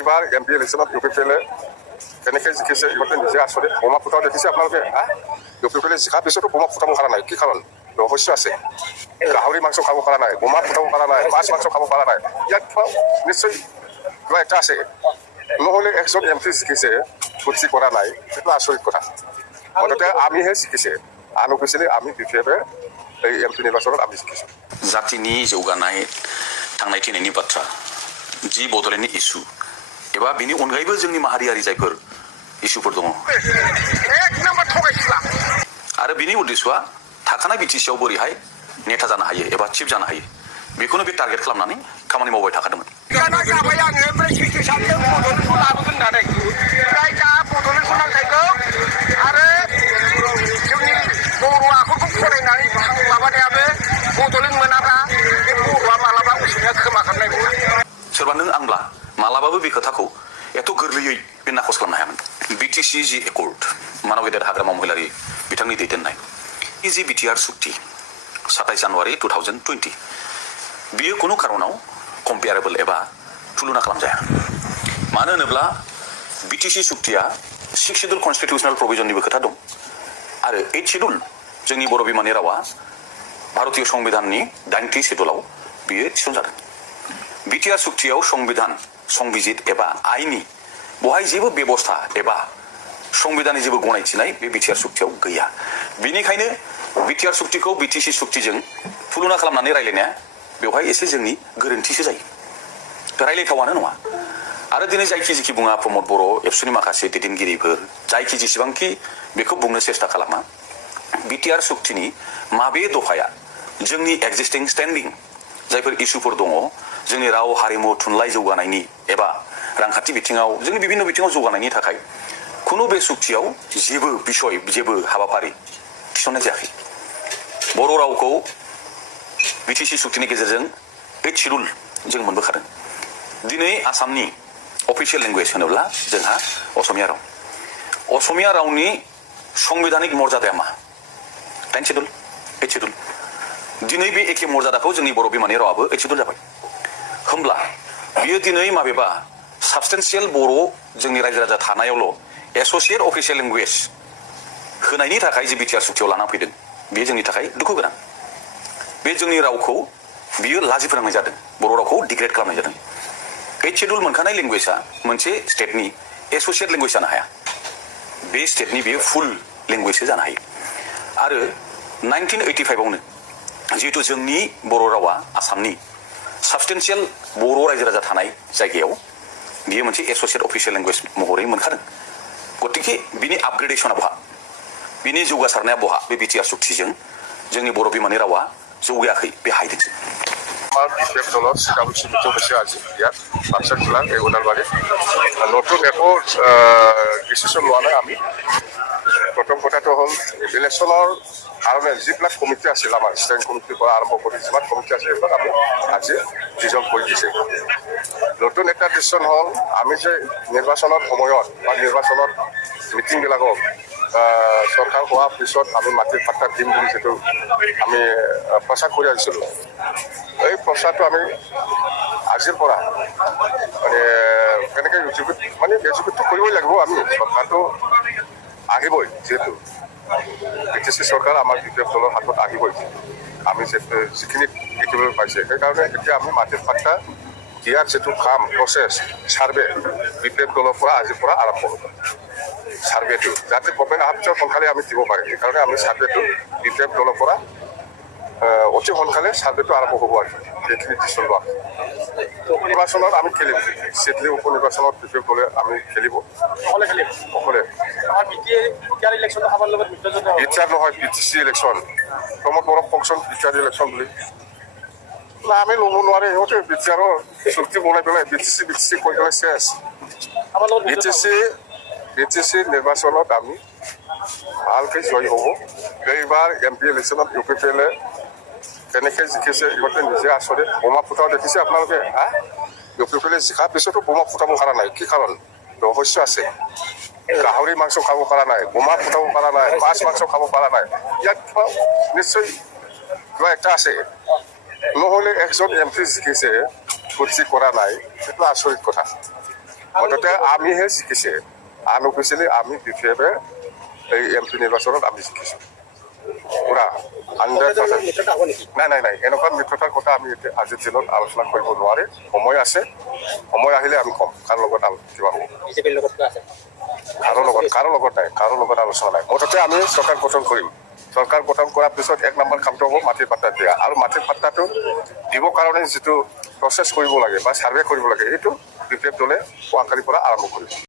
এইবাৰ MP ইলেকশ্যনত UPPL কেনেকৈ জিকিছে ইহঁতে নিজে আচৰিত বোমা ফুটাও দেখিছে আপোনালোকে UPPL জিকাৰ পিছতো বোমা ফুটাব পৰা নাই কি কাৰণ ৰহস্য আছে গাহৰি মাংস খাব পৰা নাই বোমা ফুটাব পৰা নাই মাছ মাংস খাব পৰা নাই ইয়াত নিশ্চয় কিবা এটা আছে নহ'লে একজন MP জিকিছে ফুৰ্তি কৰা নাই সেইটো আচৰিত কথা মুঠতে আমিহে জিকিছে আন অফিচিয়েলি আমি বিশেষভাৱে এই MP নিৰ্বাচনত আমি জিকিছোঁ জাতিनि जौगानाय थांनाय थैनायनि बाथ्रा जि बड'लेण्डनि इस्यु एबा बिनि अनगायैबो जोंनि माहारियारि जायफोर इस्युफोर दङ आरो बिनि उद्देश्यआ थाखानाय बिटिसिआव बोरैहाय नेता जानो हायो एबा चिफ जानो हायो बेखौनो बे टार्गेट खालामनानै खामानि मावबाय थाखादोंमोन सोरबा नों आंब्ला मालाबाबो बे खोथाखौ एथ' गोरलैयै बे नाखस खालामनो हायामोन बिटिसि जि एकर्ड मानव गेदेर हाग्रामा महिलारि बिथांनि दैदेननाय जि बिटिआर सुक्ति 27 जानुवारि 2020 बियो कुनु खारनाव कम्पेयारेबल एबा तुलना खालामजाया मानो होनोब्ला बिटिसि सुक्तिया 6 शेड्युल कन्स्टिटिउशनेल प्रोविजननिबो खोथा दं आरो 8 शेड्युल जोंनि बर' बिमानि रावा भारतीय संविधाननि 9थि शेड्युलाव बियो थिसनजादों बिटिआर सुक्तियाव संविधान संबिजित एबा आइनि बहाय जेबो बेबस्था एबा संविधाननि जेबो गनायथिनाय बे बिटिआर सुक्तियाव गैया बिनिखायनो बिटिआर सुक्तिखौ बिटिसि सुक्तिजों तुलना खालामनानै रायलायनाया बेवहाय एसे जोंनि गोरोन्थिसो जायो रायलायथावानो नङा आरो दिनै जायखि जिखि बुङा प्रमद बर' एबसुनि माखासे दैदेनगिरिफोर जायखि जेसेबांखि बेखौ बुंनो सेस्था खालामा बिटिआर सुक्तिनि माबे दफाया जोंनि एक्जिस्टिं स्टेन्डिं जायफोर इस्युफोर दङ जोंनि राव हारिमु थुनलाइ जौगानायनि एबा रांखान्थि बिथिङाव जोंनि बिभिन्न बिथिङाव जौगानायनि थाखाय खुनु बे सुक्तियाव जेबो बिषय जेबो हाबाफारि थिसननाय जायाखै बर' रावखौ बिटिसि सुक्तिनि गेजेरजों 8 शेड्युल जों मोनबोखादों दिनै आसामनि अफिसियेल लेंगुवेज होनोब्ला जोंहा असमिया रावनि संविधानिक मर्यादाया मा 10 शेड्युल 8 शेड्युल दिनै बे एखे मर्यादाखौ जोंनि बर' बिमानि रावाबो 8 शेड्युल जाबाय होमब्ला बियो दिनै माबेबा साबस्टेन्सियेल बर' जोंनि रायजो राजा थानायावल' एस'सियेट अफिसियेल लेंगुवेज होनायनि थाखाय जे बिटिआर सुक्तियाव लाना फैदों बेयो जोंनि थाखाय दुखु गोनां बे जोंनि रावखौ बियो लाजि फोनांनाय जादों बर' रावखौ डिग्रेड खालामनाय जादों 8 शेड्युल मोनखानाय लेंगुवेजआ मोनसे स्टेटनि एस'सियेट लेंगुवेज जानो हाया बे स्टेटनि बेयो फुल लेंगुवेजसो जानो हायो आरो 1985आवनो जिहेतु जोंनि बर' रावा आसामनि साबस्टेन्सियेल बर' रायजो राजा थानाय जायगायाव बियो मोनसे एस'सियेट अफिसियेल लेंगुवेज महरै मोनखादों गतिके बिनि आपग्रेडेसना बहा बिनि जौगासारनाया बहा बे बिटिआर सुक्तिजों जोंनि बर' बिमानि रावा जौगायाखै बे हायदोंसो আমাৰ বিশেষ দলৰ চিকাগো সীমিত হৈছে আজি ইয়াত বাক্সা জিলাৰ এই ওদালবাৰীত নতুন একো ডিচিশ্যন লোৱা নাই আমি প্ৰথম কথাটো হ'ল ইলেকশ্যনৰ কাৰণে যিবিলাক কমিটি আছিল আমাৰ ষ্টেণ্ডিং কমিটিৰ পৰা আৰম্ভ কৰি যিমান কমিটি আছে সেইবিলাক আমি আজি ডিজলভ কৰি দিছে নতুন এটা ডিচিশ্যন হ'ল আমি যে নিৰ্বাচনৰ সময়ত বা নিৰ্বাচনৰ মিটিংবিলাকক চৰকাৰ হোৱাৰ পিছত আমি মাটিৰ পাত্তা দিম বুলি যিটো আমি প্ৰচাৰ কৰি আহিছিলোঁ এই প্ৰচাৰটো আমি আজিৰ পৰা মানে কেনেকৈ এক্সিকিউট কৰিবই লাগিব আমি চৰকাৰটো আহিবই যিহেতু বিটিচি চৰকাৰ আমাৰ বিপিএফ দলৰ হাতত আহিবই আমি যিখিনি দেখিবলৈ পাইছে সেইকাৰণে এতিয়া আমি মাটিৰ পাত্তা দিয়াৰ যিটো কাম প্ৰচেছ ছাৰ্ভে বিপিএফ দলৰ পৰা আজিৰ পৰা আৰম্ভ হ'ব ছাৰ্ভেটো যাতে গভৰ্ণমেণ্ট অহাৰ পিছত সোনকালে আমি দিব পাৰে সেইকাৰণে আমি ছাৰ্ভেটো বিপিএফ দলৰ পৰা অতি সোনকালে ছাৰ্ভেটো আৰম্ভ হ'ব আৰু সেইখিনি ডিচিশ্যন লোৱা নিৰ্বাচনত আমি খেলিম চিটলি উপ নিৰ্বাচনত বিপিএফ দলে আমি খেলিব অকলে বিটিআৰ নহয় বিটিচি ইলেকশ্যন প্ৰমোদ বৰক কওকচোন বিটিআৰ ইলেকশ্যন বুলি না আমি ল'ব নোৱাৰে সিহঁতে বিটিআৰৰ চুক্তি বনাই পেলাই বিটিচি কৈ পেলাই চেছ বিটিচি নিৰ্বাচনত আমি ভালকৈ জয়ী হ'ব এইবাৰ MP ইলেকশ্যনত UPPL কেনেকৈ জিকিছে ইহঁতে নিজে আচৰিত বোমা ফুটাও দেখিছে আপোনালোকে UPPL জিকাৰ পিছতো বোমা ফুটাব পৰা নাই কি কাৰণ ৰহস্য আছে গাহৰি মাংস খাব পৰা নাই বোমা ফুটাব পৰা নাই মাছ মাংস খাব পৰা নাই ইয়াত নিশ্চয় কিবা এটা আছে নহ'লে একজন MP জিকিছে ফুৰ্তি কৰা নাই সেইটো আচৰিত কথা মুঠতে আমিহে জিকিছে আনঅফিচিয়েলি আমি বিফেবে এই MP নিৰ্বাচনত আমি জিকিছোঁ পুৰা 100%। নাই এনেকুৱা মিত্ৰতাৰ কথা আমি এতিয়া আজিৰ দিনত আলোচনা কৰিব নোৱাৰে সময় আছে সময় আহিলে আমি ক'ম কাৰ লগত কিবা হ'ব কাৰো লগত আলোচনা নাই মুঠতে আমি চৰকাৰ গঠন কৰিম চৰকাৰ গঠন কৰাৰ পিছত 1 নম্বৰ কামটো হ'ব মাটিৰ পাট্টা দিয়া আৰু মাটিৰ পাট্টাটো দিবৰ কাৰণে যিটো প্ৰচেছ কৰিব লাগে বা ছাৰ্ভে কৰিব লাগে সেইটো বিফেব দলে অহাকালিৰ পৰা আৰম্ভ কৰিব